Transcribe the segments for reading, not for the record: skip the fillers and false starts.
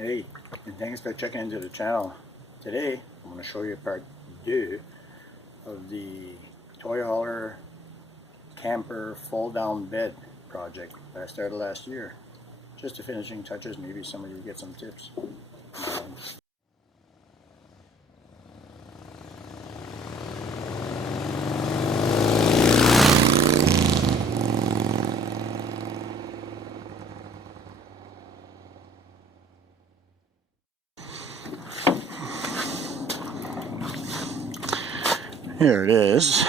Hey, and thanks for checking into the channel. Today, I'm going to show you part 2 of the toy hauler camper fold down bed project that I started last year. Just the finishing touches, maybe some of you get some tips. Here it is,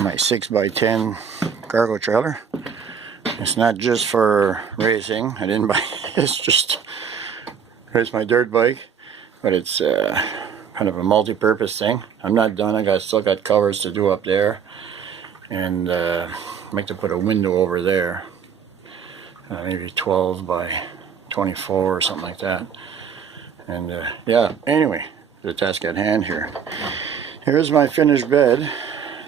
my 6x10 cargo trailer. It's not just for racing. I didn't buy it. It's my dirt bike, but it's kind of a multi-purpose thing. I'm not done. I still got covers to do up there, and I like to put a window over there, maybe 12 by 24 or something like that. And yeah, anyway, the task at hand here. Here's my finished bed.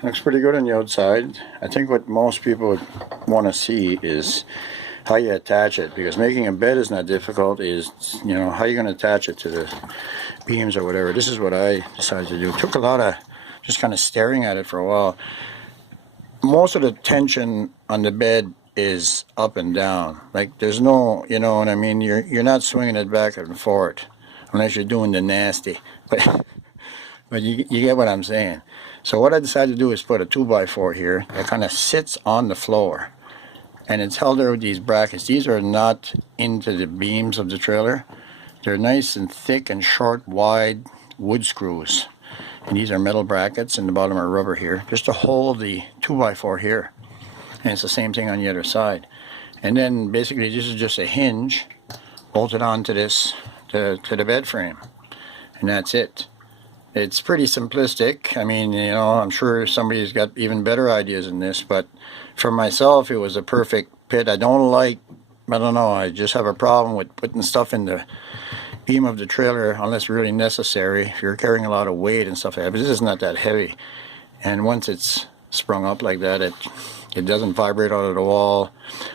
Looks pretty good on the outside. I think what most people would want to see is how you attach it, because making a bed is not difficult. Is, you know, how you're going to attach it to the beams or whatever. This is what I decided to do. It took a lot of just kind of staring at it for a while. Most of the tension on the bed is up and down. Like, there's no, you know what I mean, you're not swinging it back and forth unless you're doing the nasty. But you get what I'm saying. So what I decided to do is put a 2x4 here that kind of sits on the floor, and it's held there with these brackets. These are not into the beams of the trailer. They're nice and thick and short, wide wood screws, and these are metal brackets, and the bottom are rubber here, just to hold the 2x4 here. And it's the same thing on the other side. And then basically this is just a hinge bolted onto this to the bed frame, and that's it. It's pretty simplistic. I mean, you know, I'm sure somebody's got even better ideas than this, but for myself, it was a perfect fit. I don't know, I just have a problem with putting stuff in the beam of the trailer unless really necessary. If you're carrying a lot of weight and stuff like that, but this is not that heavy. And once it's sprung up like that, it doesn't vibrate out of the wall.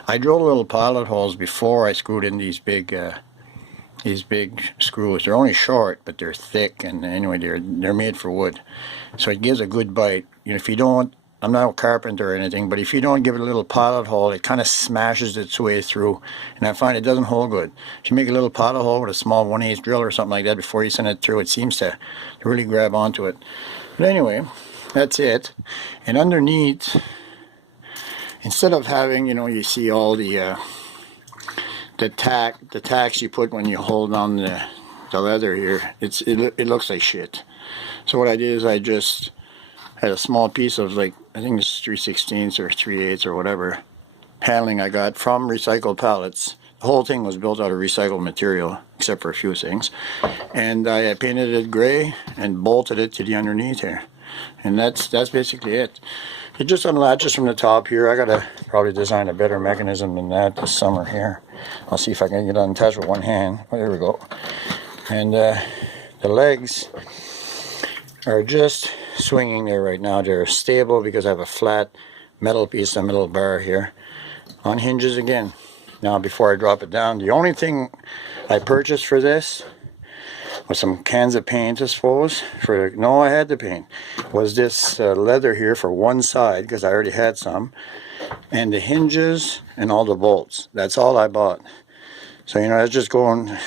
I drilled little pilot holes before I screwed in these big screws. They're only short, but they're thick, and anyway, they're made for wood, so it gives a good bite. You know, if you don't, I'm not a carpenter or anything, but if you don't give it a little pilot hole, it kind of smashes its way through, and I find it doesn't hold good. If you make a little pilot hole with a small 1/8 drill or something like that before you send it through, it seems to really grab onto it. But anyway, that's it. And underneath, instead of having, you know, you see all the tacks you put when you hold on the leather here, it looks like shit. So what I did is I just had a small piece of, like, I think it's 3/16 or 3/8 or whatever paneling I got from recycled pallets. The whole thing was built out of recycled material except for a few things, and I painted it gray and bolted it to the underneath here, and that's basically it. It just unlatches from the top here. I gotta probably design a better mechanism than that this summer here. I'll see if I can get it untouched with one hand. Oh, there we go. And the legs are just swinging there right now. They're stable because I have a flat metal piece, a metal bar here on hinges again. Now, before I drop it down, the only thing I purchased for this was some cans of paint, I suppose. No, I had to paint. Was this leather here for one side, because I already had some, and the hinges and all the bolts. That's all I bought. So, you know, I was just going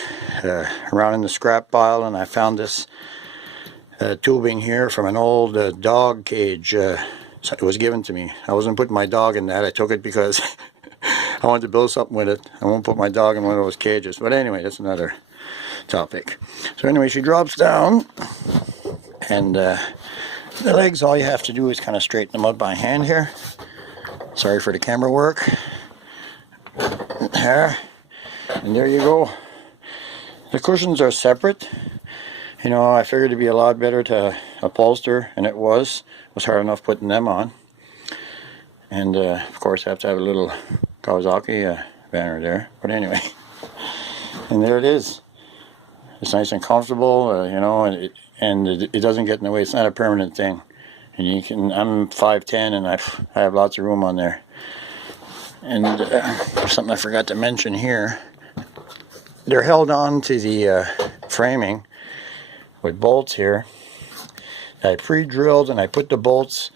around in the scrap pile, and I found this tubing here from an old dog cage. So it was given to me. I wasn't putting my dog in that. I took it because I wanted to build something with it. I won't put my dog in one of those cages. But anyway, that's another topic. So anyway, she drops down, and the legs, all you have to do is kind of straighten them out by hand here. Sorry for the camera work. There, and there you go. The cushions are separate. You know, I figured it'd be a lot better to upholster, and it was hard enough putting them on. And of course I have to have a little Kawasaki banner there, but anyway, and there it is. It's nice and comfortable, you know, and it doesn't get in the way. It's not a permanent thing. And you can, I'm 5'10", and I have lots of room on there. And something I forgot to mention here they're held on to the framing with bolts here. I pre-drilled and I put the bolts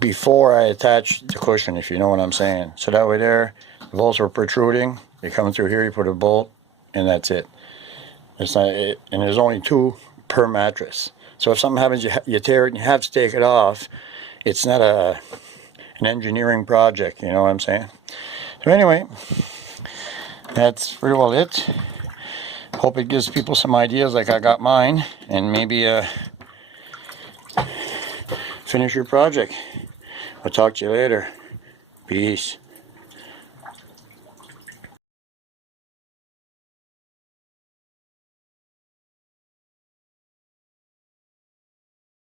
before I attached the cushion, if you know what I'm saying. So that way there, the bolts were protruding. They come through here, you put a bolt, and that's it. It's not, and there's only 2 per mattress. So if something happens, you tear it and you have to take it off. It's not an engineering project, you know what I'm saying? So anyway, that's pretty well it. Hope it gives people some ideas like I got mine, and maybe finish your project. I'll talk to you later. Peace.